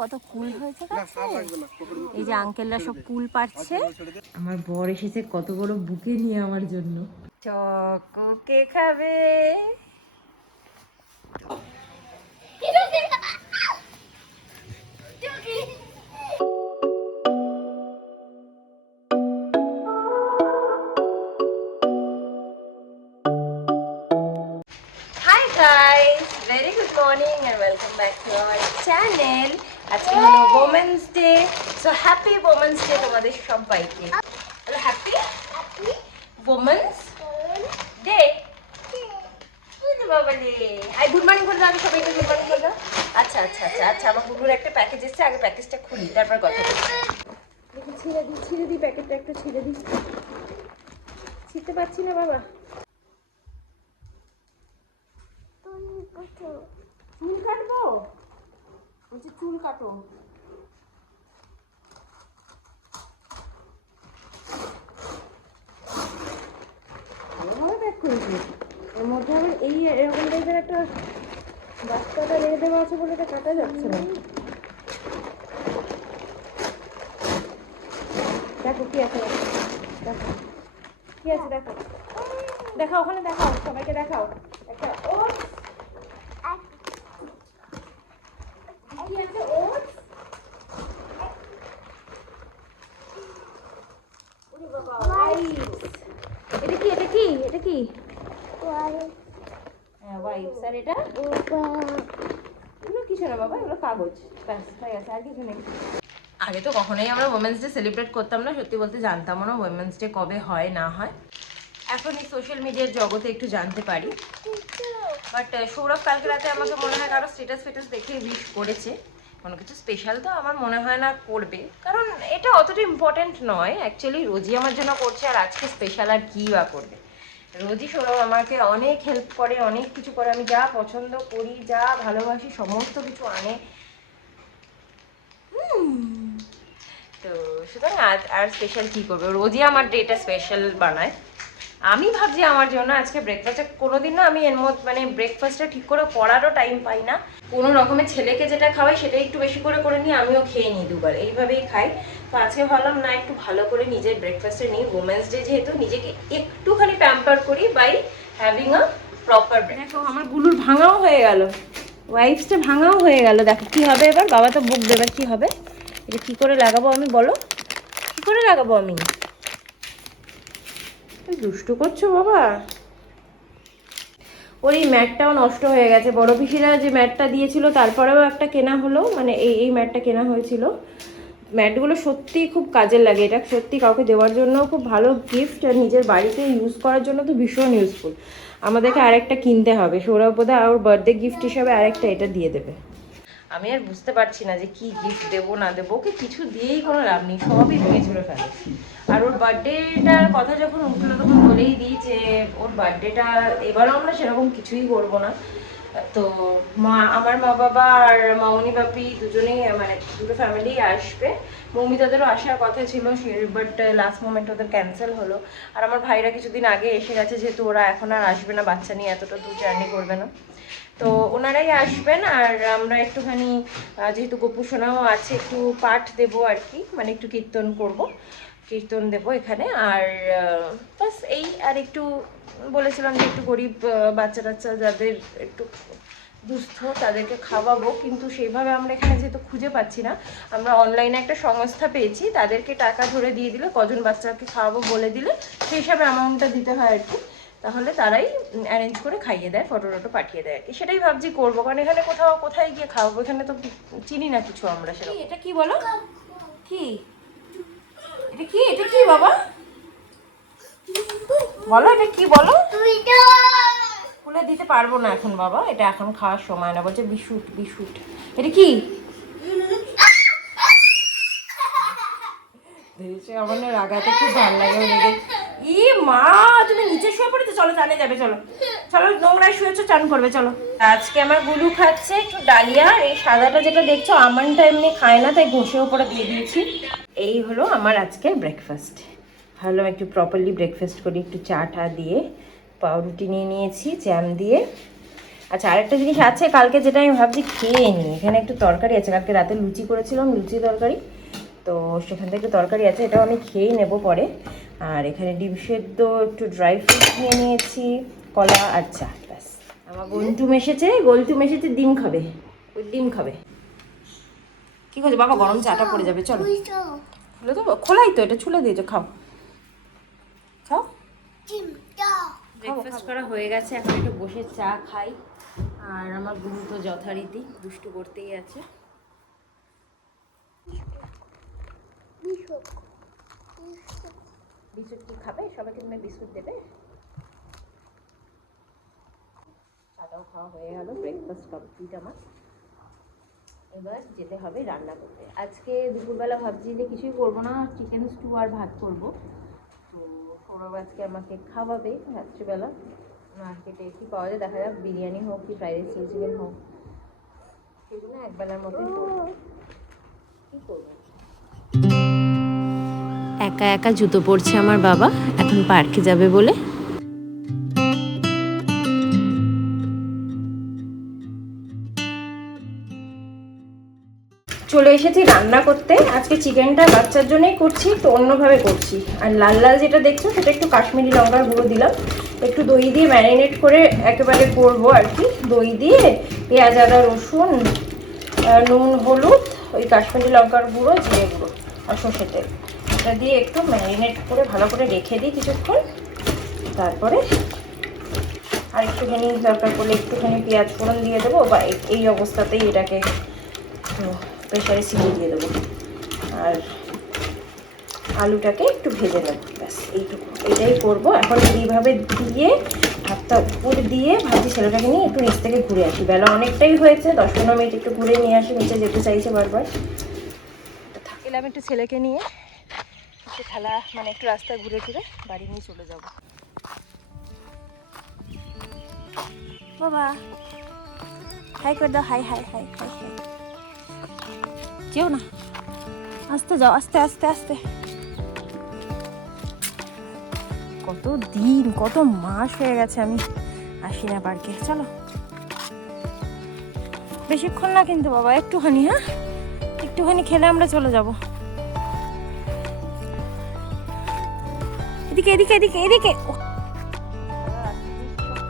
কত কুল হয়েছে গাছে। এই যে আঙ্কেলরা সব কুল পাড়ছে। আমার বর এসেছে কত বড় বুকে নিয়ে আমার জন্য। চকো কে খাবে? Very good morning and welcome back to our channel. আজকে হলো Women's Day. So happy Women's Day তোমাদের সবাইকে। হলো happy Women's Day. বাবালে আই গুড মর্নিং বলে দাও সবাইকে, গুড মর্নিং বলে দাও। আচ্ছা আচ্ছা আচ্ছা আচ্ছা আমার গুগলের একটা প্যাকেজ এসেছে, আগে প্যাকেজটা খুলি তারপর কথা বলছি। দেখি ছিঁড়ে দিই প্যাকেটটা, একটু ছিঁড়ে দিই। ছিঁড়তে পারছি না বাবা। চুল কাটবো বলছি, চুল কাটো। ভালোভাবে প্যাক করেছি। এর মধ্যে আবার এরকম টাইপের একটা বাচ্চাটা রেখে দেওয়া আছে বলে এটা কাটা যাচ্ছে না। দেখো কি আছে, দেখো কি আছে, দেখো দেখাও, ওখানে দেখাও, সবাইকে দেখাও। একটা ওটস, কি আছে ওটস। ওরে বাবা, এটা কি, এটা কি, এটা কি? হ্যাঁ ওয়াইপস। আর এটা এগুলো কিছু না বাবা, এগুলো কাগজ। ব্যাস হয়ে গেছে, আর কিছু নেই। আগে তো কখনোই আমরা ওমেন্স ডে সেলিব্রেট করতাম না, সত্যি বলতে জানতামও না ওমেন্স ডে কবে হয় না হয়। এখন এই সোশ্যাল মিডিয়ার জগতে একটু জানতে পারি। বাট সৌরভ কালকে রাতে আমাকে মনে হয় কারো স্টেটাস দেখে উইশ করেছে। কোনো কিছু স্পেশাল তো আমার মনে হয় না করবে, কারণ এটা অতটা ইম্পর্টেন্ট নয় অ্যাকচুয়ালি। রোজই আমার জন্য করছে, আর আজকে স্পেশাল আর কী বা করবে। রোজই সৌরভ আমাকে অনেক হেল্প করে, অনেক কিছু করে। আমি যা পছন্দ করি, যা ভালোবাসি সমস্ত কিছু আনে। তো সুতরাং আর স্পেশাল কী করবে, রোজই আমার ডেটা স্পেশাল বানায়। আমি ভাবছি আমার জন্য আজকে ব্রেকফাস্টে কোনোদিন না আমি এর মধ্যে মানে ব্রেকফাস্টটা ঠিক করে করারও টাইম পাই না। কোনো রকমের ছেলেকে যেটা খাওয়াই সেটাই একটু বেশি করে নিই, আমিও খেয়ে নিই দুবার, এইভাবেই খাই। তো আজকে ভাবলাম না একটু ভালো করে নিজের ব্রেকফাস্টে নিই। ওমেন্স ডে যেহেতু, নিজেকে একটুখানি প্যাম্পার করি by having a proper breakfast. দেখো আমার গুলুর ভাঙাও হয়ে গেল, ওয়াইপসটা ভাঙাও হয়ে গেল। দেখো কী হবে এবার, বাবা তো বুক দেবে, কী হবে এটা, কী করে লাগাবো আমি বলো, কী করে লাগাবো আমি? দুষ্টু করছো বাবা। ওর এই ম্যাটটাও নষ্ট হয়ে গেছে। বড় পিসিরা যে ম্যাটটা দিয়েছিল তারপরেও একটা কেনা হলো, মানে এই ম্যাটটা কেনা হয়েছিল। ম্যাটগুলো সত্যি খুব কাজের লাগে, এটা সত্যি কাউকে দেওয়ার জন্য খুব ভালো গিফট, আর নিজের বাড়িতে ইউজ করার জন্য তো ভীষণ ইউজফুল। আমাদেরকে আরেকটা কিনতে হবে, সৌরভ বোধহয় ওর বার্থডে গিফট হিসাবে আরেকটা এটা দিয়ে দেবে। আমি আর বুঝতে পারছি না যে কি গিফট দেবো না দেবো। ওকে কিছু দিয়েই কোনো লাভ নেই, সবই ভেঙে চুরে ফেলে। আর ওর বার্থডেটার কথা যখন উঠলো তখন বলেই দিই যে ওর বার্থডেটা এবারও আমরা সেরকম কিছুই করবো না। তো আমার মা বাবা আর মামনি বাপি দুজনেই, মানে দুটো ফ্যামিলি আসবে। মৌমিতাদেরও আসার কথা ছিল, বাট লাস্ট মোমেন্ট ওদের ক্যান্সেল হলো। আর আমার ভাইরা কিছুদিন আগে এসে গেছে, যেহেতু ওরা এখন আর আসবে না, বাচ্চা নিয়ে এতটা দূর জার্নি করবে না। তো ওনারাই আসবেন। আর আমরা একটুখানি যেহেতু গোপু সোনাও আছে, একটু পাঠ দেবো আর কি, মানে একটু কীর্তন দেবো এখানে। আর বাস এই, আর একটু বলেছিলাম যে একটু গরিব বাচ্চা টাচ্চা যাদের একটু দুস্থ তাদেরকে খাওয়াবো, কিন্তু সেইভাবে আমরা এখানে যেহেতু খুঁজে পাচ্ছি না, আমরা অনলাইনে একটা সংস্থা পেয়েছি, তাদেরকে টাকা ধরে দিয়ে দিলে, কজন বাচ্চাকে খাওয়াবো বলে দিলে সেই হিসাবে অ্যামাউন্টটা দিতে হয় আর কি, তাহলে তারাই অ্যারেঞ্জ করে খাইয়ে দেয়, ফটো পাঠিয়ে দেয় আর কি। সেটাই ভাবছি করবো, কারণ এখানে কোথায় গিয়ে খাওয়াবো, এখানে তো চিনি না কিছু আমরা সেরকম। এটা কি বলো, কি এটা কি বাবা বলো, এটা কি বলো? খুলে দিতে পারবো না এখন বাবা, এটা এখন খাওয়ার সময় না, বলছে বিস্কুট। এটা কি আমার না রাগাতে খুব ভালো লাগে। ই মা, তুমি নিচে শুয়ে পড়েছো, চলো চানে যাবে, চলো নোংরায় শুয়েছো, চান করবে চলো। আজকে আমার গুলু খাচ্ছে একটু ডালিয়া, এই সাদাটা যেটা দেখছো আমনটা এমনি খায় না, তাই ঘষে ওপরে দিয়ে দিয়েছি। এই হলো আমার আজকের ব্রেকফাস্ট। ভালো একটু প্রপারলি ব্রেকফাস্ট করি, একটু চা টা দিয়ে, পাউরুটি নিয়ে নিয়েছি জ্যাম দিয়ে, আচ্ছা, আরেকটা জিনিস আছে কালকে, যেটা আমি ভাবছি খেয়ে নিই। এখানে একটু তরকারি আছে, কালকে রাতে লুচি করেছিলাম, লুচি তরকারি, তো সেখান থেকে একটু তরকারি আছে, এটাও আমি খেয়েই নেব পরে। আর এখানে ডিম সেদ্ধ, একটু ড্রাই ফ্রুট নিয়ে নিয়েছি, কলা আর চা, ব্যাস। আমার গন্টুম এসেছে ডিম খাবে, ওই ডিম খাবে। কি করছে বাবা, গরম চাটা পড়ে যাবে, চলো খুলে দেবো। খোলাই তো, এটা ছুলে দিয়েছো, খাও খাও। ব্রেকফাস্ট করা হয়ে গেছে, এখন একটু বসে চা খাই। আর আমার গুরু তো যথারীতি দুষ্টু করতেই আছে। বিস্কুট কি খাবে? সবাইকে তুমি বিস্কুট দেবে? চাটাও খাওয়া হয়ে গেল, ব্রেকফাস্ট কমপ্লিট আমার। এবার যেতে হবে রান্না করতে। আজকে দুপুরবেলা ভাবছি যে কিছুই করবো না, চিকেন স্টু আর ভাত করব। তো সৌরভ আজকে আমাকে খাওয়াবে রাত্রিবেলা। মার্কেটে কি পাওয়া যায় দেখা যাক, বিরিয়ানি হোক কি ফ্রাইড রাইস চিলি চিকেন হোক, সেগুলো একবেলার মতোই করবো। কী করবো? একা একা জুতো পরছে আমার বাবা, এখন পার্কে যাবে বলে। চলে এসেছি রান্না করতে। আজকে চিকেনটা বাচ্চার জন্যই করছি, একটু অন্যভাবে করছি। আর লাল লাল যেটা দেখছো সেটা একটু কাশ্মীরি লঙ্কার গুঁড়ো দিলাম, একটু দই দিয়ে ম্যারিনেট করে একেবারে করবো আর কি। দই দিয়ে পেঁয়াজ আদা রসুন নুন হলুদ, ওই কাশ্মীরি লঙ্কার গুঁড়ো, জিরে গুঁড়ো আর সর্ষের তেল, এটা দিয়ে একটু ম্যারিনেট করে ভালো করে রেখে দিই কিছুক্ষণ। তারপরে আর একটুখানি দরকার পড়লে একটুখানি পেঁয়াজ ফোড়ন দিয়ে দেবো, বা এই অবস্থাতেই এটাকে প্রেশারে সিটি দিয়ে দেবো। আর আলুটাকে একটু ভেজে নেব, ব্যাস এইটুকু, এটাই করবো এখন। এইভাবে দিয়ে ভাতটা উপরে দিয়ে ভাবছি ছেলেটাকে নিয়ে একটু নিচ থেকে ঘুরে আসি। বেলা অনেকটাই হয়েছে, 10-15 মিনিট একটু ঘুরে নিয়ে আসি, নিচে যেতে চাইছে বারবার। থাকলাম একটু ছেলেকে নিয়ে, একটু খেলা মানে একটু রাস্তায় ঘুরে ঘুরে বাড়ি নিয়ে চলে যাব। বাবা হাই করে দাও, high high high high high. যেও না, আস্তে যাও, আস্তে আস্তে আস্তে। কত দিন, কত মাস হয়ে গেছে আমি আসি না পার্কে। চলো, বেশিক্ষণ না কিন্তু বাবা, একটুখানি, হ্যাঁ একটুখানি খেলে আমরা চলে যাব। এদিকে এদিকে এদিকে এদিকে।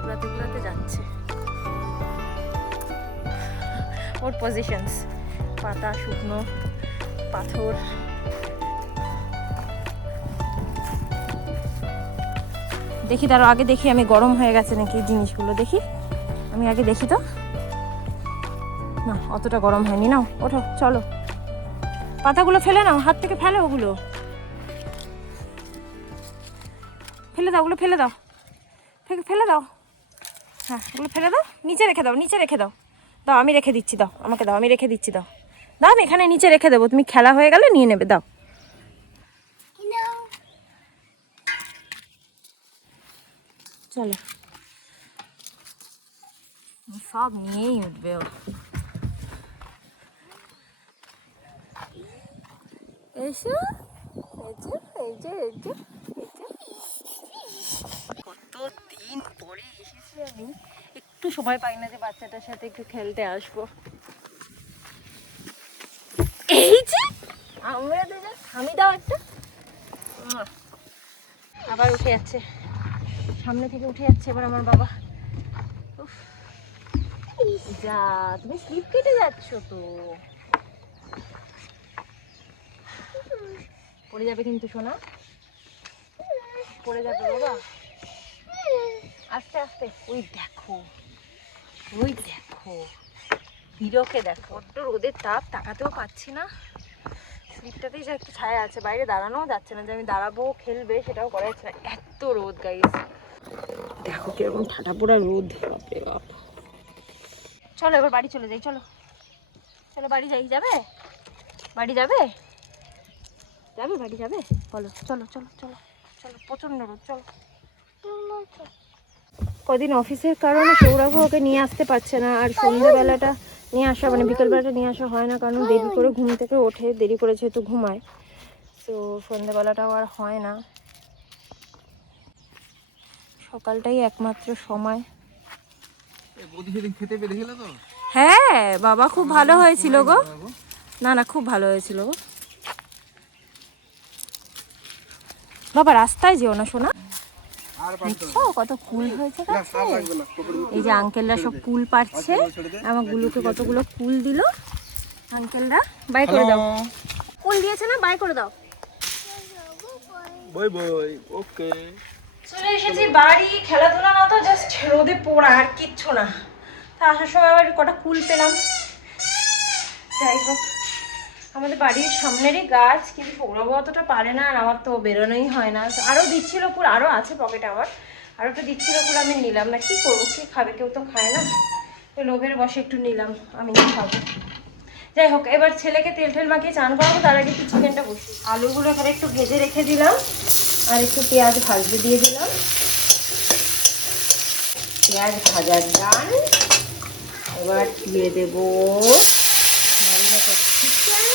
ঘুরাতে ঘুরাতে যাচ্ছে। ওর পজিশনস, পাতা, শুকনো পাথর। দেখি তার আগে দেখি আমি গরম হয়ে গেছে নাকি জিনিসগুলো, দেখি আমি আগে দেখি তো। না, অতটা গরম হয়নি। নাও ওঠো, চলো। পাতাগুলো ফেলে নাও, হাত থেকে ফেলো ওগুলো, ফেলে দাও, ওগুলো ফেলে দাও, ফেলে দাও। হ্যাঁ, ওগুলো ফেলে দাও, নিচে রেখে দাও, নিচে রেখে দাও। দাও আমি রেখে দিচ্ছি, দাও আমাকে দাও, আমি রেখে দিচ্ছি, দাও দাও, আমি এখানে নিচে রেখে দেবো, তুমি খেলা হয়ে গেলে নিয়ে নেবে, দাও। চলো, সব নিয়েই উঠবে ও। এসো, এই যে কত দিন পরে এসেছি আমি, একটু সময় পাই না যে বাচ্চাটার সাথে একটু খেলতে আসবো। এই যে আমরা দুজন, থামি দাও একটা। আবার উঠে যাচ্ছে, সামনে থেকে উঠে যাচ্ছে এবার আমার বাবা। যা, তুমি স্লিপ কেটে যাচ্ছ তো, পড়ে যাবে কিন্তু সোনা, পড়ে যাবে বাবা, আস্তে আস্তে। ওই দেখো, ওই দেখো হিরোকে দেখো, বড্ড রোদের তাপ, তাকাতেও পাচ্ছি না। স্লিপটাতেই যা একটু ছায়া আছে, বাইরে দাঁড়ানোও যাচ্ছে না, যে আমি দাঁড়াবো খেলবে সেটাও করা যাচ্ছে না, এত রোদ গাইস। দেখো কিরকম ঠাটা পোড়া রোদ, বাপরে বাপ। চলো এবার বাড়ি চলে যাই, চলো চলো বাড়ি যাই। যাবে বাড়ি, যাবে যাবে বাড়ি যাবে, বলো চলো চলো চলো চলো, প্রচন্ড রোদ, চলো। কদিন অফিসের কারণে সৌরভ ওকে নিয়ে আসতে পারছে না, আর সন্ধ্যেবেলাটা নিয়ে আসা মানে বিকেলবেলাটা নিয়ে আসা হয় না, কারণ দেরি করে ঘুম থেকে ওঠে, দেরি করে যেহেতু ঘুমায়, তো সন্ধ্যেবেলাটাও আর হয় না। সকালটাই একমাত্র সময়। হ্যাঁ বাবা খুব ভালো হয়েছিল গো। না না খুব ভালো হয়েছিল গো। বাবা রাস্তায় যেও না শোনা। দেখছো কত কুল হয়েছে গাছে। এই যে আঙ্কেলরা সব কুল পাড়ছে, আমার গুলোকে কতগুলো কুল দিল আঙ্কেলরা। বাই করে দাও, কুল দিয়েছে না, বাই করে দাও। বাই বাই, ওকে। চলে এসেছি বাড়ি। খেলাধুলা না তো, জাস্ট রোদে পোড়া আর কিচ্ছু না। তা আসার সময় আবার কটা কুল পেলাম। যাই হোক, আমাদের বাড়ির সামনেরই গাছ, কিন্তু সৌরভ অতটা পারে না, আর আমার তো বেরোনোই হয় না। আরও দিচ্ছিল কুল, আরও আছে পকেটে আমার, আরও তো দিচ্ছিল কুল, আমি নিলাম না। কি করবো, কি খাবে, কেউ তো খায় না, তো লোভের বসে একটু নিলাম, আমি না খাবো। যাই হোক, এবার ছেলেকে তেল টেল মাখিয়ে চান করাবো, তার আগে একটু চিকেনটা বসি। আলুগুলো এখানে একটু ভেজে রেখে দিলাম, আর একটু পেঁয়াজ ভাজতে দিয়ে দিলাম। পেঁয়াজ ভাজার ডান। এবার দিয়ে দেবো চিকেন।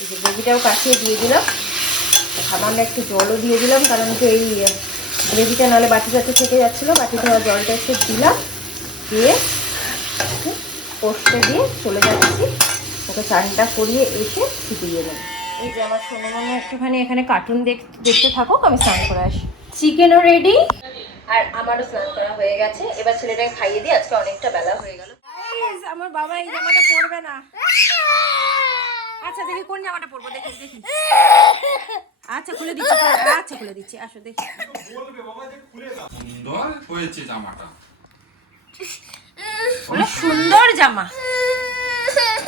এই যে গ্রেভিটাও কাঠিয়ে দিয়ে দিলাম, সামান্য একটু জলও দিয়ে দিলাম, কারণ তো এই গ্রেভিটা নাহলে বাটি বাটি থেকে যাচ্ছিলো, বাটি ধোয়া জলটা একটু দিলাম, দিয়ে কষতে দিয়ে চলে যাচ্ছি। ওকে চানটা করিয়ে এসে ছুটি দিয়ে নেব। এই যে আমার সোনা মামা একটুখানি এখানে কার্টুন দেখতে থাকুক, আমি স্নান করে আসি। চিকেনও রেডি, আর আমারও স্নান করা হয়ে গেছে। এবার ছেলেটাকে খাইয়ে দিই, আজকে অনেকটা বেলা হয়ে গেল। আমার বাবা এই জামাটা পরবে না। আচ্ছা দেখি কোন জামাটা পরবো, দেখি দেখি। আচ্ছা খুলে দিচ্ছি, আচ্ছা খুলে দিচ্ছি, আসো দেখি। সুন্দর হয়েছে জামাটা, সুন্দর জামা।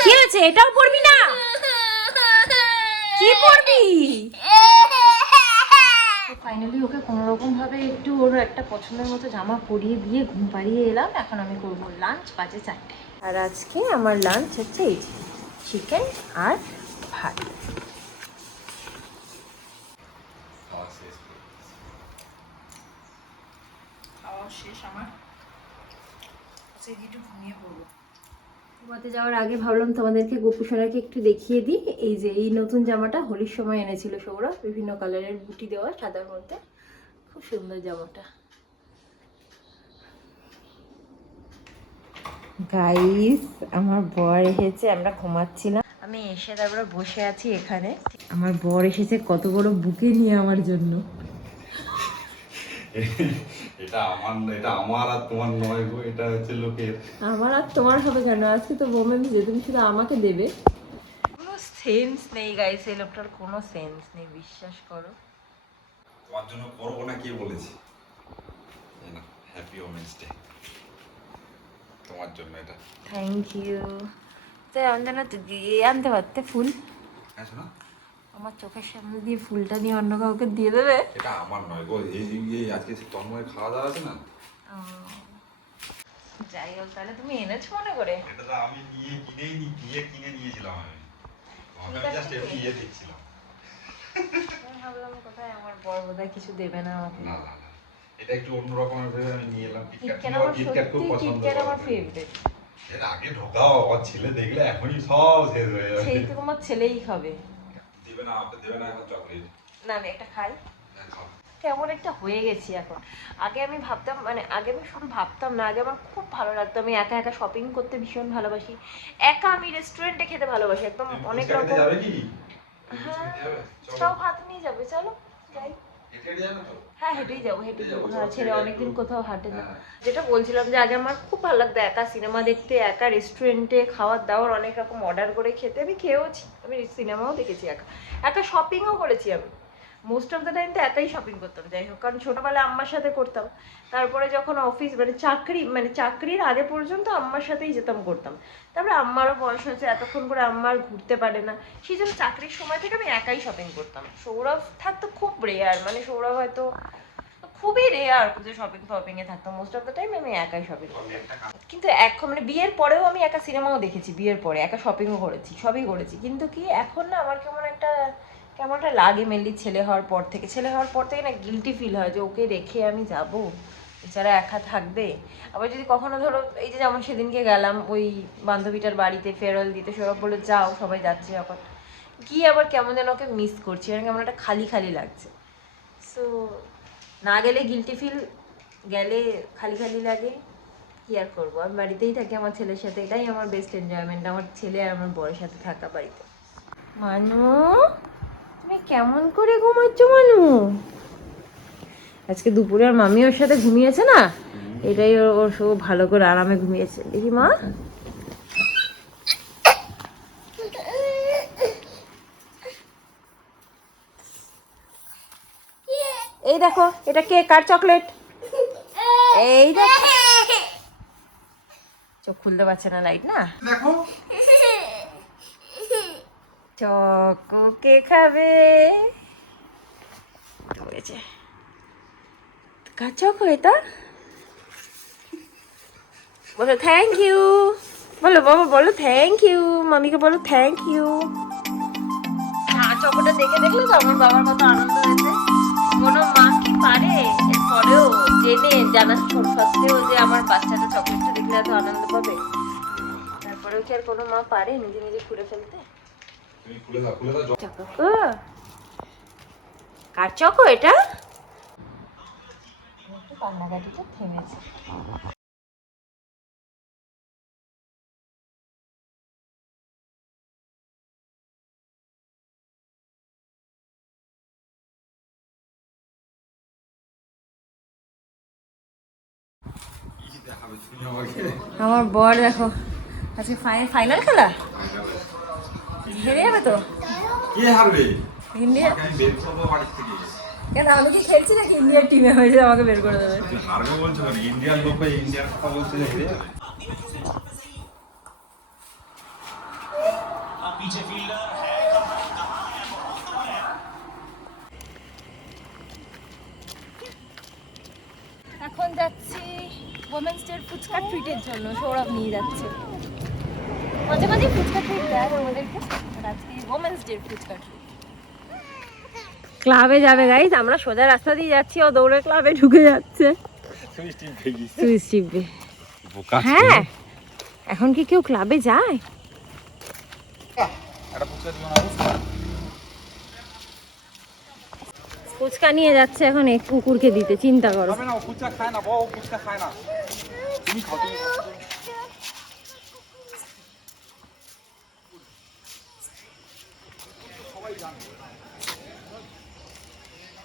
কি হয়েছে, এটাও পরবি না? কি পরবি? ফাইনালি ওকে কোনোরকম ভাবে একটু ওর একটা পছন্দের মতো জামা পরিয়ে দিয়ে ঘুম পাড়িয়ে এলাম। এখন আমি করবো লাঞ্চ, বাজে 4টে। আর আজকে আমার লাঞ্চ হচ্ছে এই চিকেন আর ভাত। খাওয়া শেষ আমার, একটু ঘুমিয়ে পড়বো। ঘুমাতে যাওয়ার আগে ভাবলাম তোমাদেরকে গোপুসোনাকে একটু দেখিয়ে দিই। এই যে এই নতুন জামাটা হোলির সময় এনেছিল সৌরভ, বিভিন্ন কালারের বুটি দেওয়া, সাদার মধ্যে, খুব সুন্দর জামাটা। গাইস আমার বর এসেছে, আমরা ঘুমাচ্ছিলাম, আমি এসে তারপরে বসে আছি এখানে। আমার বর এসেছে কত বড় বুকে নিয়ে আমার জন্য। এটা আমার আর তোমার নয় গো, এটা হচ্ছে লোকের। আমার আর তোমার হবে কেন, আজকে তো বোমেন যে তুমি শুধু আমাকে দেবে। কোনো সেন্স নেই গাইস, এই লোকটার কোনো সেন্স নেই, বিশ্বাস করো। তোমার জন্য করবো না কে বলেছে? হ্যাপি ওমেন্স ডে তোমার জন্য এটা। Thank you. তাই আমি যেন দিয়ে আনতে পারতে ফুল। হ্যাঁ শোনা, আমার চোখের সামনে দিয়ে ফুলটা নিয়ে অন্য কাউকে দিয়ে দেবে। এটা আমার নয় গো, এই আজকে তন্ময়ের খাওয়া দাওয়া আছে না। যাই হোক, তাহলে তুমি এনেছো মনে করে। এটা তো আমি কিনে নিয়েছিলাম আমি জাস্ট এমনি দিচ্ছিলাম। আমি ভাবলাম কোথায় আমার বড় বোধহয় কিছু দেবে না আমাকে। না না না, এটা একটু অন্য রকমের ভেবে আমি নিয়ে এলাম। কিটক্যাট আমার খুব পছন্দ, কিটক্যাট আমার ফেভারিট। এর আগে ঢোকাও, আমার ছেলে দেখলে এখনই সব শেষ হয়ে যাবে। সেই তো তোমার ছেলেই খাবে। দেবে না, আপনি দেবে না এখন চকলেট। না আমি একটা খাই। কেমন একটা হয়ে গেছি এখন। আগে আমি ভাবতাম, মানে আগে আমি শুধু ভাবতাম না, আগে আমার খুব ভালো লাগতো, আমি একা একা শপিং করতে ভীষণ ভালোবাসি, একা আমি রেস্টুরেন্টে খেতে ভালোবাসি, একদম অনেক রকম। হ্যাঁ সব হাত নিয়ে যাবে, চলো যাই। হ্যাঁ হেঁটেই যাবো, হ্যাঁ ছেড়ে অনেকদিন কোথাও হাঁটে না। যেটা বলছিলাম যে আগে আমার খুব ভালো লাগতো একা সিনেমা দেখতে, একা রেস্টুরেন্টে খাওয়ার দাওয়ার অনেক রকম অর্ডার করে খেতে, আমি খেয়েওছি, আমি সিনেমাও দেখেছি একা, একা শপিংও করেছি আমি। মোস্ট অফ দ্য টাইম তো একাই শপিং করতাম। যাই হোক, কারণ ছোটোবেলায় আম্মার সাথে করতাম, তারপরে যখন অফিস মানে চাকরির আগে পর্যন্ত আম্মার সাথেই যেতাম করতাম। তারপরে আম্মারও বয়স হয়েছে, এতক্ষণ করে আম্মার ঘুরতে পারে না, সেই জন্য চাকরির সময় থেকে আমি একাই শপিং করতাম। সৌরভ থাকতো খুব রেয়ার, মানে সৌরভ হয়তো খুবই রেয়ার যে শপিংয়ে থাকতাম, মোস্ট অফ দ্য টাইম আমি একাই শপিং করতাম। কিন্তু এখন মানে বিয়ের পরেও আমি একা সিনেমাও দেখেছি, বিয়ের পরে একা শপিংও করেছি, সবই করেছি, কিন্তু কি এখন না আমার কেমন একটা লাগে মেনলি ছেলে হওয়ার পর থেকে না গিল্টি ফিল হয় যে ওকে রেখে আমি যাব, বেচারা একা থাকবে। আবার যদি কখনো ধরো এই যে যেমন সেদিনকে গেলাম ওই বান্ধবীটার বাড়িতে ফেয়ারওয়েল দিতে, সৌরভ বলে যাও, সবাই যাচ্ছে যখন, কি আবার কেমন যেন ওকে মিস করছি, মানে কেমন একটা খালি খালি লাগছে। সো না গেলে গিলটি ফিল, গেলে খালি খালি লাগে। কি আর করবো, আমি বাড়িতেই থাকি আমার ছেলের সাথে, এটাই আমার বেস্ট এনজয়মেন্ট, আমার ছেলে আর আমার বরের সাথে থাকা বাড়িতে। মানু তুমি কেমন করে ঘুমাচ্ছ মানু? আজকে দুপুরে আর মামি ওর সাথে ঘুমিয়েছে না, এটাই ওর সব ভালো করে আরামে ঘুমিয়েছে। দেখি মা, এই দেখো এটা কে, কার চকলেট? এই দেখো, চোখ খুলতে পারছে না, লাইট না। দেখো চকো কে খাবে? কার চকো এটা? বলো থ্যাংক ইউ, বলো বাবা, বলো থ্যাংক ইউ, মামিকে বলো থ্যাংক ইউ। চকোটা দেখে দেখলে তো আমার বাবার কত আনন্দ হয়েছে। কোনো মা কি পারে এরপরেও জেনে জানা সত্ত্বেও যে আমার বাচ্চাটা চকলেটটা দেখলে এত আনন্দ পাবে? তারপরেও কি আর কোনো মা পারে নিজে নিজে খুলে ফেলতে? তুমি খুলে দাও, খুলে দাও। চকো কার চকো এটা? একটু কান্নাকাটিটা থেমেছে। কি দেখাবে তুমি আমাকে? আমার বর দেখো, আজকে ফাইনাল খেলা, হেরে যাবে তো কে হারবে? ইন্ডিয়া। আমি বের করবো বাড়ি থেকে। কেন আমি কি খেলছি নাকি ইন্ডিয়ার টিমে হয়েছে আমাকে বের করে দেবে? তুই হারবে বলছো কেন? ইন্ডিয়ার লোক ভাই ইন্ডিয়ার কথা বলছে যে হেরে যাবে। এখন যাচ্ছি ওমেন্স ডের ফুচকা ট্রিটের জন্য, সৌরভ নিয়ে যাচ্ছে। মাঝে মাঝে ফুচকা ট্রিট দেয় আমাদেরকে, আর আজকে ওমেন্স ডের ফুচকা ট্রিট। ক্লাবে যাবে গাইস, আমরা সোজা রাস্তা দিয়ে যাচ্ছি, ও দৌড়ে ক্লাবে ঢুকে যাচ্ছে। সুইচ টিপবে। হ্যাঁ, এখন কি কেউ ক্লাবে যায়? ফুচকা নিয়ে যাচ্ছে এখন এক কুকুরকে দিতে, চিন্তা করো। না ফুচকা খায় না, বউ ফুচকা খায় না। তুমি খাও, তুমি খাও।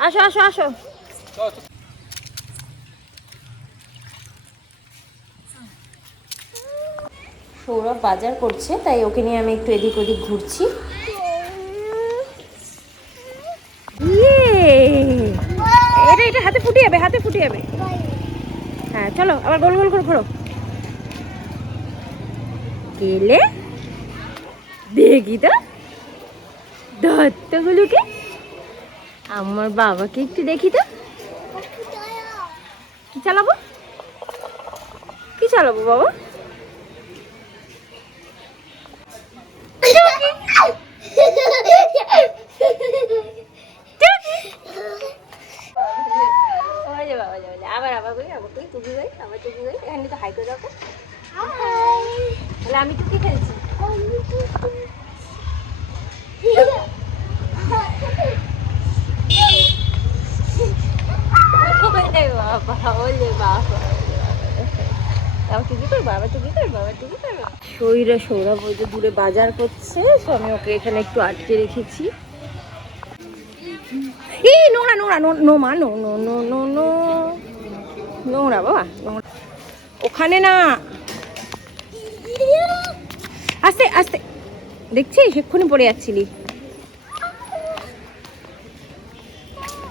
আসো আসো আসো। সৌরভ বাজার করছে, তাই ওকে নিয়ে আমি একটু এদিক ওদিক ঘুরছি। এটা এটা হাতে ফুটে যাবে, হাতে ফুটে যাবে। হ্যাঁ চলো, আবার গোল গোল করে ঘোরো। গেলে দেখি তো দত্তগুলোকে, আমার বাবাকে একটু দেখি তো। কি চালাবো, কি চালাবো বাবা? আবার আবার করি, আবার করি, টুকি করি, আবার টুকি করি। এখানে তো হাই করে রাখো। তাহলে আমি টুকি খেলছি। সৌরভ ওই যে দূরে বাজার করছে, তো আমি ওকে এখানে একটু আটকে রেখেছি। এই নোংরা নোংরা, নো মা, no no no no no, নোংরা বাবা, নোংরা ওখানে না। আস্তে আস্তে, দেখছিস এক্ষুনি পড়ে যাচ্ছিলি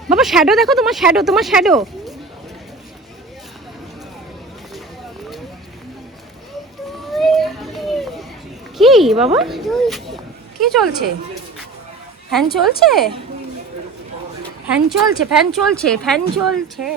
বাবা। শ্যাডো দেখো, তোমার শ্যাডো, তোমার শ্যাডো। কি বাবা, কি চলছে? ফ্যান চলছে, ফ্যান চলছে, ফ্যান চলছে, ফ্যান চলছে।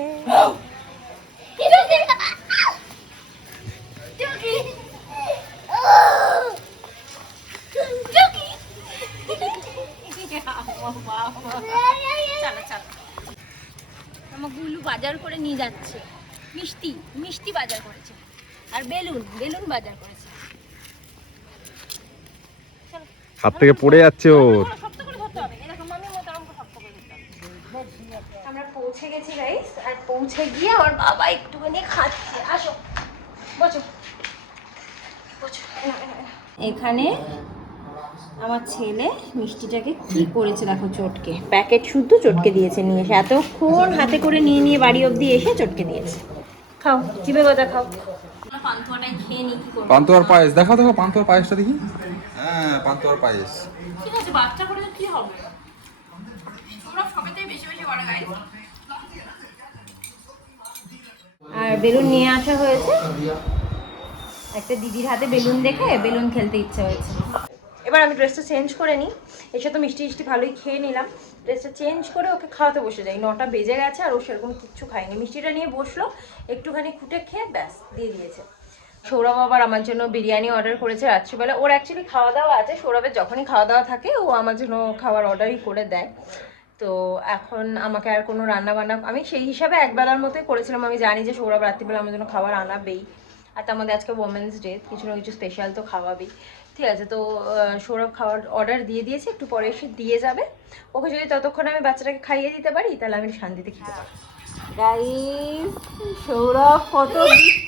আমার গুলু বাজার করে নিয়ে যাচ্ছে, মিষ্টি মিষ্টি বাজার করেছে, আর বেলুন বেলুন বাজার করেছে। হাত থেকে পড়ে যাচ্ছে ওর। শক্ত করে ধরতে হবে, এরকম মামির মতো এরকম শক্ত করে ধরতে হবে। আমরা পৌঁছে গিয়ে আমার বাবা একটুখানি খাচ্ছে। আসো বসো বসো। এখানে আমার ছেলে মিষ্টিটাকে কি করেছে দেখো, চটকে, প্যাকেট শুদ্ধ চটকে দিয়েছে নিয়ে এসে, এতক্ষণ হাতে করে নিয়ে নিয়ে বাড়ি অবধি এসে চটকে দিয়েছে। খাও, জিভে গজা খাও। পান্তুয়াটাই খেয়ে নি, কি করবো। পান্তুয়ার পায়েস দেখাও, দেখো পান্তুয়ার পায়েসটা দেখি। হ্যাঁ, পান্তুয়ার পায়েস। ঠিক আছে, বাচ্চা করে কি হবে, তোমরা সবেতেই বেশি বেশি বড় গাইস। আর বেলুন নিয়ে আসা হয়েছে, একটা দিদির হাতে বেলুন দেখে বেলুন খেলতে ইচ্ছে হয়েছে। এবার আমি ড্রেসটা চেঞ্জ করে নিই, এসে তো মিষ্টি মিষ্টি ভালোই খেয়ে নিলাম। ড্রেসটা চেঞ্জ করে ওকে খাওয়াতে বসে যাই, 9টা বেজে গেছে আর ও সেরকম কিচ্ছু খায়নি। মিষ্টিটা নিয়ে বসলো, একটুখানি খুঁটে খেয়ে ব্যাস দিয়ে দিয়েছে। সৌরভ আবার আমার জন্য বিরিয়ানি অর্ডার করেছে রাত্রিবেলা। ওর অ্যাকচুয়ালি খাওয়া দাওয়া আছে, সৌরভের যখনই খাওয়া দাওয়া থাকে ও আমার জন্য খাবার অর্ডারই করে দেয়। তো এখন আমাকে আর কোনো রান্না বান্না, আমি সেই হিসাবে একবেলার মতোই করেছিলাম। আমি জানি যে সৌরভ রাত্রিবেলা আমার জন্য খাবার আনাবেই, আর তার মধ্যে আজকে ওমেন্স ডে, কিছু না কিছু স্পেশাল তো খাওয়াবেই। ঠিক আছে, তো সৌরভ খাওয়ার অর্ডার দিয়ে দিয়েছে, একটু পরে এসে দিয়ে যাবে। ওকে যদি ততক্ষণে আমি বাচ্চাটাকে খাইয়ে দিতে পারি তাহলে আমি শান্তিতে খেতে পারি। গাইস, সৌরভ কত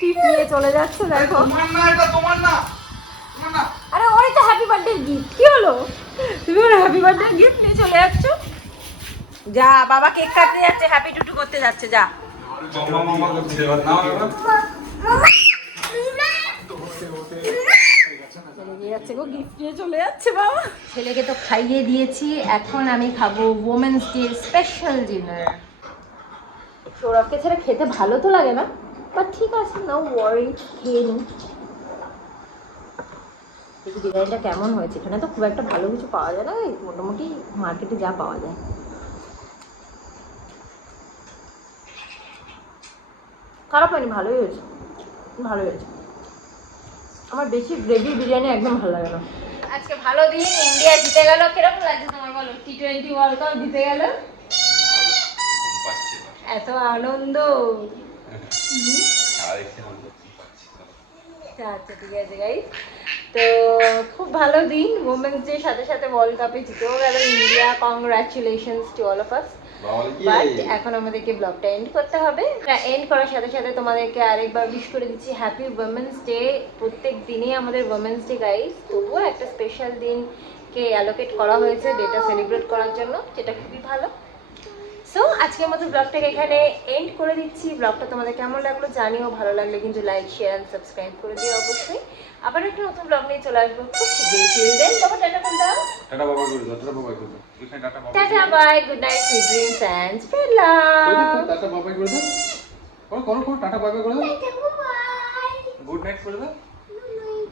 গিফট নিয়ে চলে যাচ্ছে দেখো। আরে ওই তো হ্যাপি বার্থডে গিফট, কি হলো, তুমি ওর হ্যাপি বার্থডে গিফট নিয়ে চলে যাচ্ছ? যা, বাবা কেক কাটতে যাচ্ছে, হ্যাপি টুটু করতে যাচ্ছে, যা। ছেলেকে তো খাইয়ে দিয়েছি, এখন আমি খাবো ওমেন্স ডে স্পেশাল ডিনার। সৌরভকে ছেড়ে খেতে ভালো তো লাগে না, বাট ঠিক আছে, নো ওয়ারি, খেয়ে নিই। দেখি ডিজাইনটা কেমন হয়েছে। এখানে তো খুব একটা ভালো কিছু পাওয়া যায় না, মোটামুটি মার্কেটে যা পাওয়া যায়। খারাপ হয়নি, ভালোই হয়েছে, ভালোই হয়েছে। আমার বেশি গ্রেভি বিরিয়ানি একদম ভালো লাগে না। আজকে ভালো দিন, ইন্ডিয়া জিতে গেল। কিরকম লাগছে তোমার বলো, T20 ওয়ার্ল্ড কাপ জিতে গেল, এত আনন্দ। আচ্ছা ঠিক আছে গাইস, তো খুব ভালো দিন। ওমেন্স ডে সাথে সাথে ওয়ার্ল্ড কাপে জিতেও গেল India, congratulations to all of us. But এখন আমাদেরকে ব্লগটা এন্ড করতে হবে। এন্ড করার সাথে সাথে তোমাদেরকে আরেকবার উইশ করে দিচ্ছি হ্যাপি ওমেন্স ডে। প্রত্যেক দিনই আমাদের ওমেন্স ডে গাইস, তবুও একটা স্পেশাল দিনকে অ্যালোকেট করা হয়েছে ডেটা সেলিব্রেট করার জন্য, যেটা খুবই ভালো। সো আজকের মতো ব্লগটাকে এখানে এন্ড করে দিচ্ছি। ব্লগটা তোমাদের কেমন লাগলো জানিও, ভালো লাগলে কিন্তু লাইক, শেয়ার অ্যান্ড সাবস্ক্রাইব করে দিও অবশ্যই। আবার একটা নতুন ব্লগ নিয়ে চলে আসবো খুব শীঘ্রই। টিল দেন বাবা টাটা করে দাও। টাটা বাবা করে দাও, টাটা বাবা করে দাও। এখানে টাটা বাবা। Tata bye, good night, sweet dreams and spread love. Tata বাবা করে দাও। করো করো করো, টাটা বাবা করে দাও। গুড নাইট করে দাও। Good night.